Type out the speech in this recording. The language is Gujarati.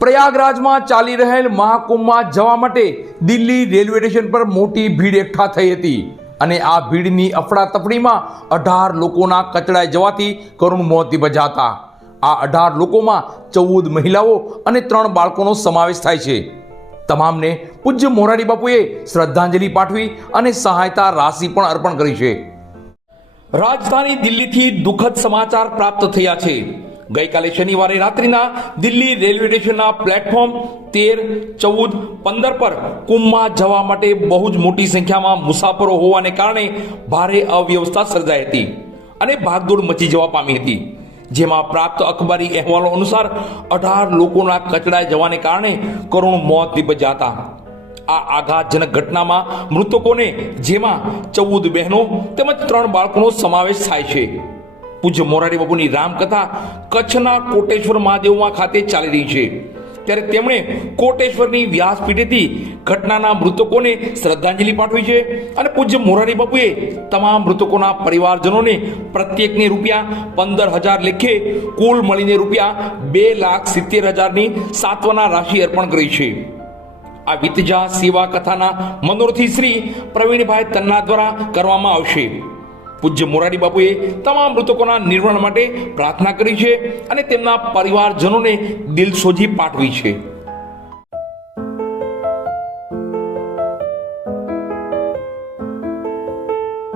પ્રયાગરાજમાં ચાલી રહેલ મહાકુંભમાં જવા માટે દિલ્હી રેલવે સ્ટેશન પર મોટી ભીડ એકઠા થઈ હતી. અને આ ભીડની અફડાતફડીમાં અઢાર લોકોના કચડાઈ જવાથી કરુણ મોત નિપજ્યા આ અઢાર લોકોમાં ચૌદ મહિલાઓ અને ત્રણ બાળકોનો સમાવેશ થાય છે. તમામને પૂજ્ય મોરારી બાપુએ શ્રદ્ધાંજલિ પાઠવી અને સહાયતા રાશિ પણ અર્પણ કરી છે. રાજધાની દિલ્હીથી દુઃખદ સમાચાર પ્રાપ્ત થયા છે. ગઈકાલે શનિવારે રાત્રિના દિલ્હી રેલવે સ્ટેશનના પ્લેટફોર્મ તેર, ચૌદ, પંદર પર કુંભમાં જવા માટે બહુ જ મોટી સંખ્યામાં મુસાફરો હોવાને કારણે ભારે અવ્યવસ્થા સર્જાઈ હતી અને ભાગદોડ મચી જવા પામી હતી. જેમાં પ્રાપ્ત અખબારી અહેવાલો અનુસાર અઢાર લોકોના કચડાઈ જવાને કારણે કરુણ મોત નિપજ્યા હતા. આ આઘાતજનક ઘટનામાં મૃતકોને જેમાં ચૌદ બહેનો તેમજ ત્રણ બાળકોનો સમાવેશ થાય છે. પૂજ્ય મોરારી બાબુની રામકથા કચ્છના કોટેશ્વર મહાદેવમાં ખાતે ચાલી રહી છે. ત્યારે તેમણે કોટેશ્વરની વ્યાસપીઠેથી ઘટનાના મૃતકોને શ્રદ્ધાંજલિ પાઠવી છે અને પૂજ્ય મોરારી બાપુએ તમામ મૃતકોના પરિવારજનોને પ્રત્યેકને રૂપિયા પંદર હજાર લેખે કુલ મળીને રૂપિયા બે લાખ સિત્તેર હજારની સાત્વના રાશિ અર્પણ કરી છે. આ વિતજા સેવા કથાના મનોરથી શ્રી પ્રવીણભાઈ તન્ના દ્વારા કરવામાં આવશે. પૂજ્ય મોરારી બાપુએ તમામ મૃતકોના નિર્વાણ માટે પ્રાર્થના કરી છે અને તેમના પરિવારજનોને દિલસોજી પાઠવી છે.